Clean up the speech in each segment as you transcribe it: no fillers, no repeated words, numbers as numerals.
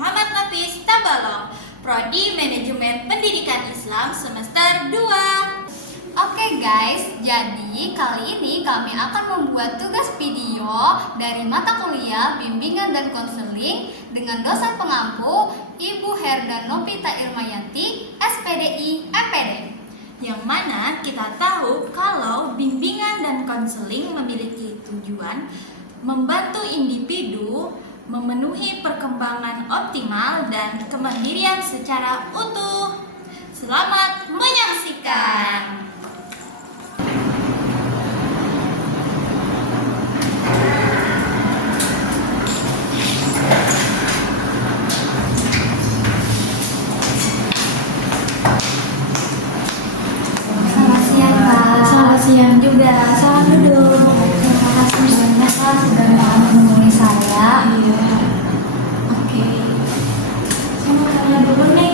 Muhammad Nafis Tabalong, Prodi Manajemen Pendidikan Islam semester 2. Oke guys, jadi kali ini kami akan membuat tugas video dari mata kuliah Bimbingan dan Konseling dengan dosen pengampu Ibu Herda Novita Irmayanti, SPDI MPD. Yang mana kita tahu kalau bimbingan dan konseling memiliki tujuan membantu individu memenuhi perkembangan optimal dan kemandirian secara utuh. Selamat menyaksikan. Selamat siang Kak. Selamat siang juga. Salam duduk. Terima kasih banyak Kak sudah mau menemui saya. Iya. Oke. Saya mau tanya dulu nih.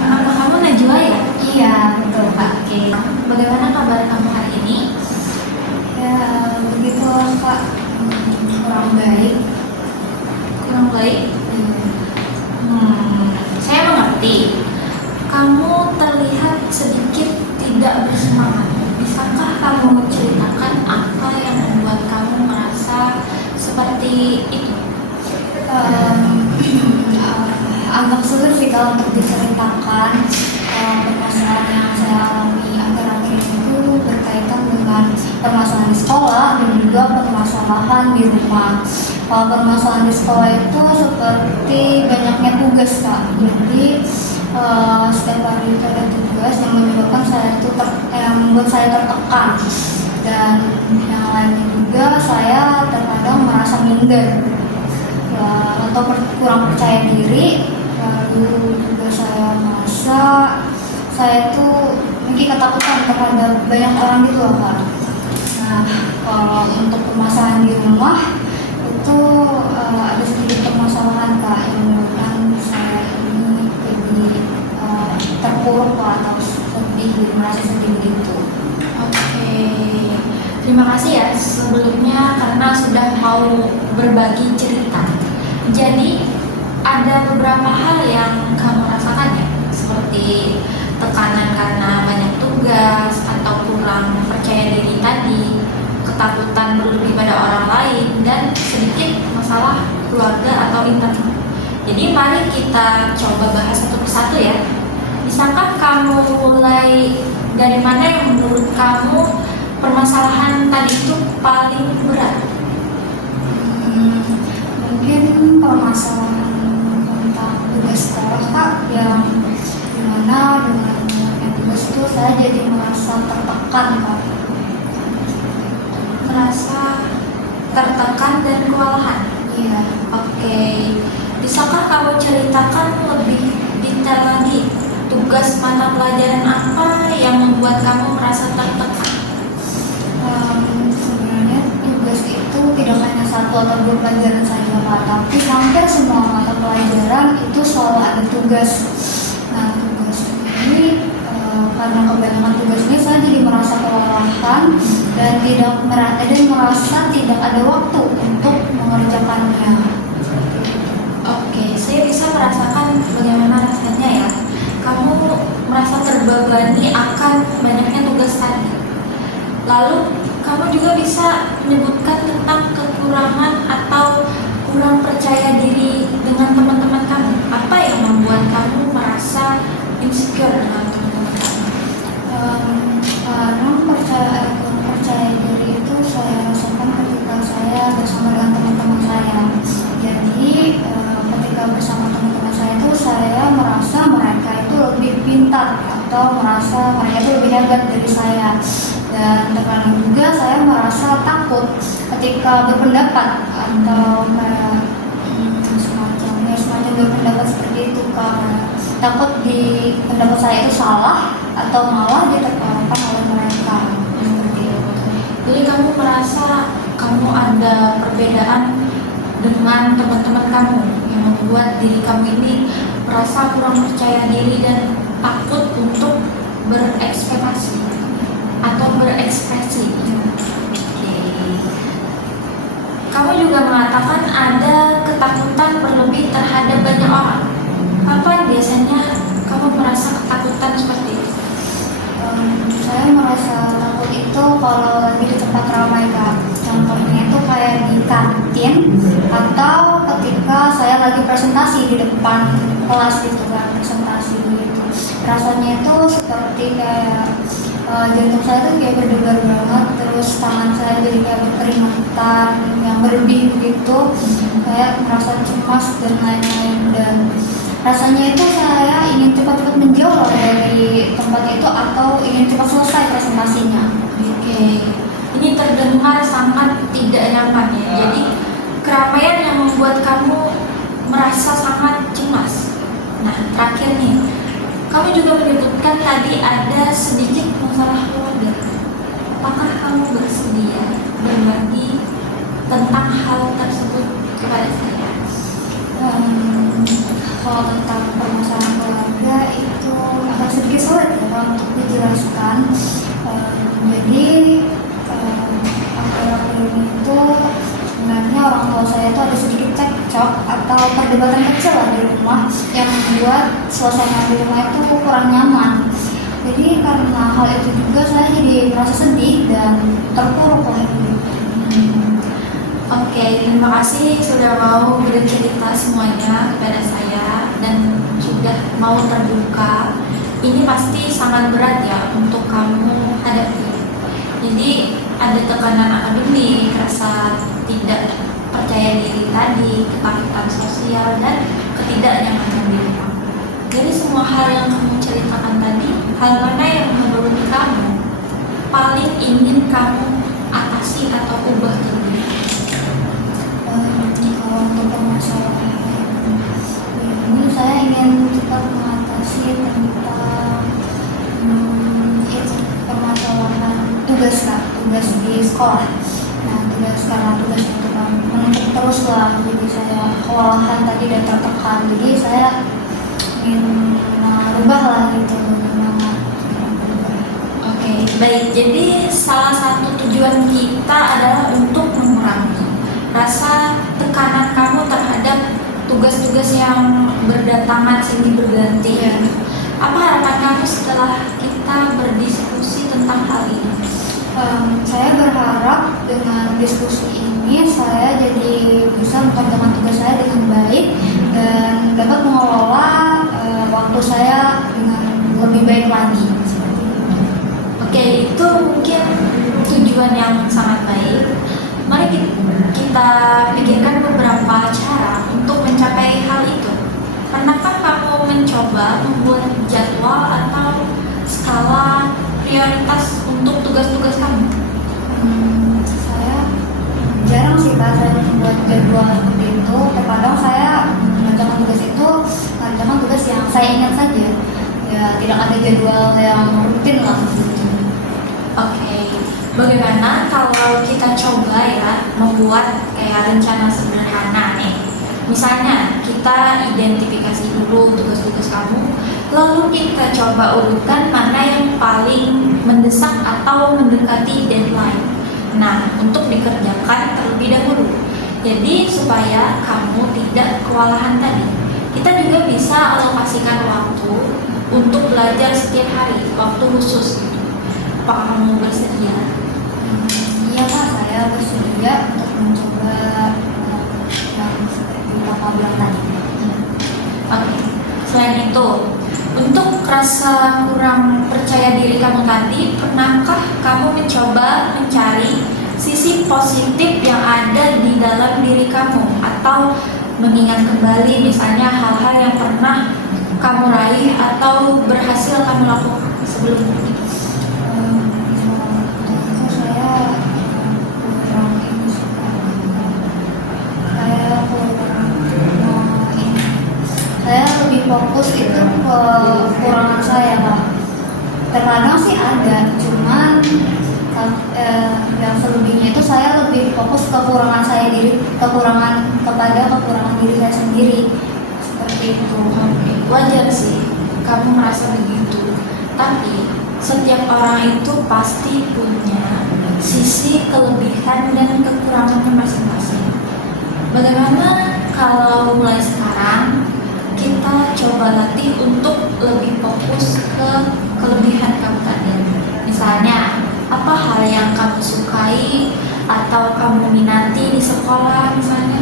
Apa kamu Najwa ya? Iya betul Kak. Oke. Bagaimana kabar kamu hari ini? Ya begitu Kak, kurang baik. Kurang baik. Saya mengerti. Kamu terlihat sedikit tidak bersemangat. Bisakah kamu menceritakan apa yang membuat kamu merasa seperti itu? Agak sulit sih kalau untuk diceritakan. Permasalahan yang saya alami akhir-akhir itu berkaitan dengan permasalahan di sekolah dan juga permasalahan di rumah. Kalau permasalahan di sekolah itu seperti banyaknya tugas Kak. Jadi setiap hari itu ada tugas yang menyebabkan saya itu yang membuat saya tertekan, dan yang lainnya juga saya terkadang merasa minder ya, atau kurang percaya diri. Lalu juga saya merasa saya itu mungkin ketakutan terhadap banyak orang gitu loh Kak. Nah, kalau untuk permasalahan di rumah itu ada sedikit permasalahan Kak yang menyebabkan saya ini jadi terpuruk atau sedih, merasa sedih gitu. Oke. Terima kasih ya sebelumnya karena sudah mau berbagi cerita. Jadi ada beberapa hal yang kamu rasakan ya, seperti tekanan karena banyak tugas atau kurang percaya diri tadi, ketakutan berlebih pada orang lain, dan sedikit masalah keluarga atau internal. Jadi mari kita coba bahas satu persatu ya. Bisakah kamu mulai dari mana yang menurut kamu permasalahan tadi itu paling berat? Mungkin permasalahan tentang tugas sekolah Kak, yang dimana dengan banyaknya tugas itu saya jadi merasa tertekan Kak. Merasa tertekan dan kewalahan? Iya. Oke. Bisakah kamu ceritakan lebih detail lagi tugas mata pelajaran apa yang membuat kamu merasa tertekan? Sebenarnya tugas itu tidak hanya satu atau dua pelajaran saja Kak, tapi hampir semua mata pelajaran itu selalu ada tugas. Nah, tugas ini karena kebanyakan tugas ini saya jadi merasa kelelahan dan merasa tidak ada waktu untuk mengerjakannya. Oke, saya bisa merasakan bagaimana rasanya ya. Kamu merasa terbebani akan banyaknya tugas tadi. Lalu kamu juga bisa menyebutkan tentang kekurangan atau kurang percaya diri dengan teman-teman kamu. Apa yang membuat kamu merasa insecure dengan teman-teman kamu? Kurang percaya diri itu saya rasakan ketika saya bersama dengan teman-teman saya. Jadi ketika bersama teman-teman saya itu saya merasa mereka itu lebih pintar atau merasa mereka itu lebih hebat dari saya. Dan terkadang juga saya merasa takut ketika berpendapat atau semacam berpendapat seperti itu, karena takut di pendapat saya itu salah atau malah ditertawakan oleh mereka seperti itu. Jadi kamu merasa kamu ada perbedaan dengan teman-teman kamu yang membuat diri kamu ini merasa kurang percaya diri dan takut untuk berekspektasi atau berekspresi. Oke. kamu juga mengatakan ada ketakutan berlebih terhadap banyak orang. Kapan biasanya kamu merasa ketakutan seperti itu? Saya merasa takut itu kalau lagi di tempat ramai, Kak. Contohnya itu kayak di kantin atau ketika saya lagi presentasi di depan kelas gitu kan, presentasi gitu. Rasanya itu seperti kayak jantung saya tuh kayak berdebar banget, terus tangan saya jadi kayak berkeringatan yang berlebih gitu, kayak merasa cemas dan lain-lain. Dan rasanya itu saya ingin cepat-cepat menjauh dari tempat itu atau ingin cepat selesai presentasinya. Oke, ini terdengar sangat tidak nyaman ya. Jadi keramaian yang membuat kamu merasa sangat cemas. Nah, terakhir nih, kamu juga menyebutkan tadi ada sedikit masalah keluarga. Apakah kamu bersedia berbagi tentang hal tersebut kepada saya? Kalau tentang permasalahan keluarga itu agak sedikit sulit ya untuk dijelaskan. Jadi akhir-akhir ini itu sebenarnya orang tua saya itu ada sedikit cekcok atau perdebatan kecil lah di rumah yang membuat suasana di rumah itu kurang nyaman. Jadi karena hal itu juga saya jadi merasa sedih dan terpuruk lah gitu. Oke, terima kasih sudah mau bercerita semuanya kepada saya dan sudah mau terbuka. Ini pasti sangat berat ya untuk kamu hadapi. Jadi ada tekanan akademik, rasa tidak percaya diri tadi, ketakutan sosial, dan ketidaknyamanan di rumah. Dari semua hal yang kamu ceritakan tadi, hal mana yang menurut kamu paling ingin kamu atasi atau ubah terlebih? Kalau untuk permasalahan ini saya ingin cepat mengatasi tentang itu permasalahan tugas di sekolah. Nah, karena tugas itu kan menuntut terus lah, jadi saya kewalahan tadi dan tertekan. Jadi saya ingin merubah lah gitu bagaimana. Oke, baik. Jadi salah satu tujuan kita adalah untuk mengurangi rasa tekanan kamu terhadap tugas-tugas yang berdatangan silih berganti. Ya. Apa harapan kamu setelah kita berdiskusi tentang hal ini? Saya berharap dengan diskusi ini saya jadi bisa mengerjakan tugas saya dengan baik dan dapat mengelola waktu saya dengan lebih baik lagi. Oke, itu mungkin tujuan yang sangat baik. Mari kita pikirkan beberapa cara untuk mencapai hal itu. Pernahkah kamu mencoba membuat jadwal atau skala prioritas untuk tugas-tugas kamu? Saya jarang sih Pak, saya membuat jadwal seperti itu. Terkadang saya mengerjakan tugas itu mengerjakan tugas yang saya ingat saja. Ya tidak ada jadwal yang rutin lah. Oke, bagaimana kalau kita coba ya membuat kayak rencana sederhana nih. Misalnya kita identifikasi dulu tugas-tugas kamu, lalu kita coba urutkan mana yang paling mendesak atau mendekati deadline. Nah, untuk dikerjakan terlebih dahulu. Jadi supaya kamu tidak kewalahan tadi. Kita juga bisa alokasikan waktu untuk belajar setiap hari, waktu khusus gitu. Apakah kamu bersedia? Iya Pak, saya bersedia untuk mencoba yang seperti Bapak bilang tadi. Oke. Selain itu, untuk rasa kurang percaya diri kamu tadi, pernahkah kamu mencoba mencari sisi positif yang ada di dalam diri kamu atau mengingat kembali misalnya hal-hal yang pernah kamu raih atau berhasil kamu lakukan sebelumnya? Saya lebih fokus itu ke kekurangan saya Pak. Terkadang sih ada, cuman yang selebihnya itu saya lebih fokus ke kekurangan saya diri, kekurangan diri saya sendiri seperti itu. Wajar sih kamu merasa begitu, tapi setiap orang itu pasti punya sisi kelebihan dan kekurangannya masing-masing. Bagaimana kalau mulai sekarang kita coba latih untuk lebih fokus ke kelebihan kamu tadi. Misalnya, apa hal yang kamu sukai atau kamu minati di sekolah misalnya?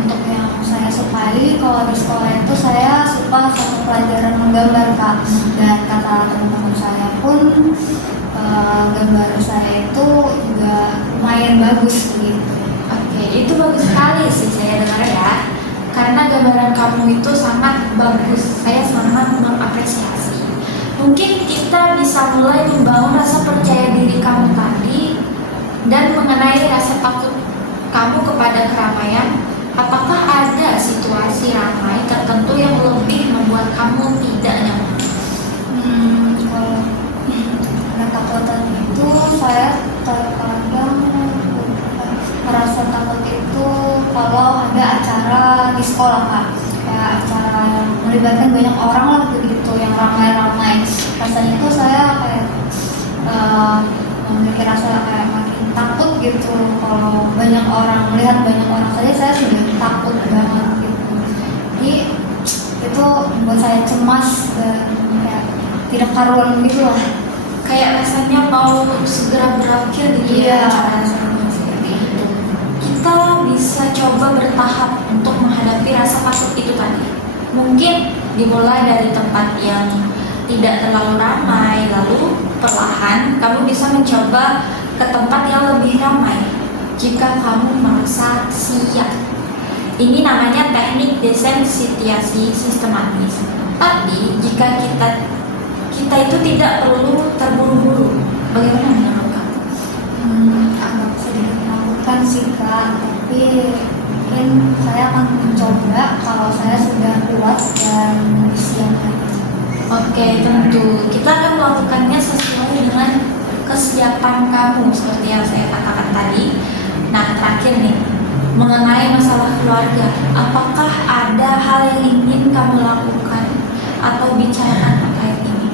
Untuk yang saya sukai, kalau di sekolah itu saya suka sama pelajaran menggambar Kak. Dan kata teman-teman saya pun gambar saya itu juga lumayan bagus gitu. Oke, itu bagus sekali sih saya dengar ya. Karena gambaran kamu itu sangat bagus. Saya sangat mengapresiasi. Mungkin kita bisa mulai membangun rasa percaya diri kamu tadi dan mengenai rasa takut kamu kepada keramaian. Apakah ada situasi ramai tertentu yang lebih membuat kamu tidak nyaman? Kalau ketakutan itu saya terkadang merasa takut itu kalau ada acara di sekolah Kak, kayak acara yang melibatkan banyak orang lah begitu, yang ramai-ramai. Rasanya itu saya kayak memiliki rasa kayak makin takut gitu. Kalau banyak orang, melihat banyak orang saja saya sudah takut banget gitu. Jadi itu membuat saya cemas dan kayak tidak karuan gitu lah. Kayak rasanya mau segera berakhir gitu Iya. ya acara seperti itu. Kita bisa coba bertahap untuk menghadapi rasa takut itu tadi. Mungkin dimulai dari tempat yang tidak terlalu ramai, lalu perlahan kamu bisa mencoba ke tempat yang lebih ramai jika kamu merasa siap. Ini namanya teknik desensitasi sistematis. Tapi jika kita itu tidak perlu terburu-buru. Bagaimana menurut kamu? Agak sedikit menakutkan sih Kak, tapi mungkin saya akan mencoba kalau saya sudah kuat dan siap. Oke, tentu kita akan melakukannya sesuai dengan kesiapan kamu seperti yang saya katakan tadi. Nah, terakhir nih, mengenai masalah keluarga, apakah ada hal yang ingin kamu lakukan atau bicarakan terkait ini?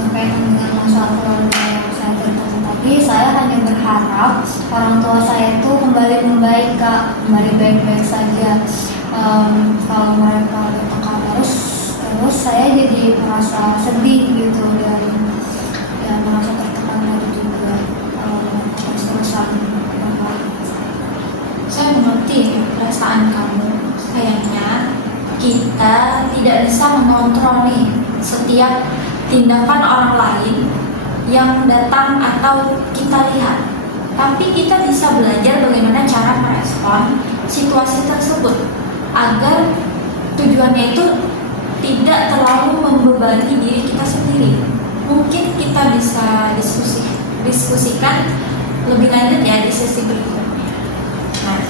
Berkaitan dengan masalah keluarga yang saya ceritakan tadi, saya hanya berharap orang tua saya itu kembali membaik Kak, kembali baik-baik saja. Kalau mereka bertengkar terus saya jadi merasa sedih gitu dan merasa tertekan lagi juga terus-terusan. Saya mengerti perasaan kamu. Sayangnya kita tidak bisa mengontrol nih setiap tindakan orang lain yang datang atau kita lihat. Tapi kita bisa belajar bagaimana cara merespon situasi tersebut agar tujuannya itu tidak terlalu membebani diri kita sendiri. Mungkin kita bisa diskusikan lebih lanjut ya di sesi berikutnya. Nah,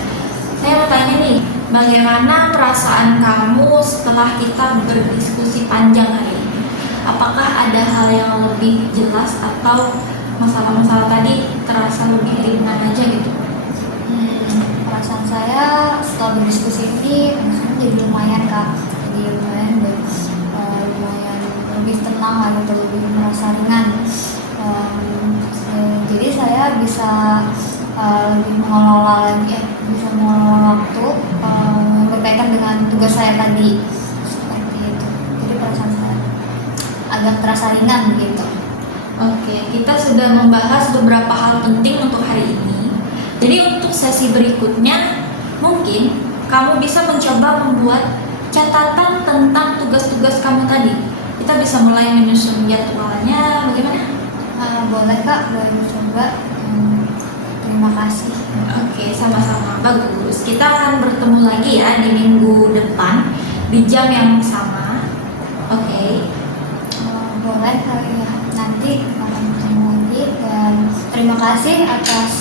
saya mau tanya nih, bagaimana perasaan kamu setelah kita berdiskusi panjang hari ini? Apakah ada hal yang lebih jelas atau masalah-masalah tadi terasa lebih ringan aja gitu? Perasaan saya setelah berdiskusi ini rasanya jadi lumayan Kak, jadi lumayan dan lumayan lebih tenang lah gitu, lebih merasa ringan. Jadi saya bisa lebih mengelola lagi, bisa mengelola waktu berkaitan dengan tugas saya tadi seperti itu. Jadi perasaan saya agak terasa ringan begitu. Oke, kita sudah membahas beberapa hal penting untuk hari ini. Jadi untuk sesi berikutnya, mungkin kamu bisa mencoba membuat catatan tentang tugas-tugas kamu tadi. Kita bisa mulai menyusun jadwalnya, bagaimana? Boleh Kak, boleh dicoba. Terima kasih. Oke, sama-sama, bagus. Kita akan bertemu lagi ya di minggu depan di jam yang sama. Oke. Boleh kali ya, nanti akan bertemu lagi dan terima kasih atas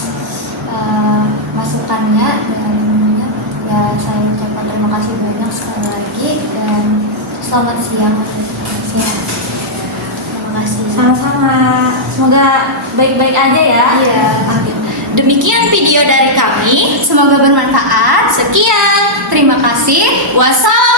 masukannya dan ya saya ucapkan terima kasih banyak sekali lagi dan selamat siang. Terima kasih. Sama-sama. Semoga baik-baik aja ya. Iya. Demikian video dari kami. Semoga bermanfaat. Sekian. Terima kasih. Wassalam.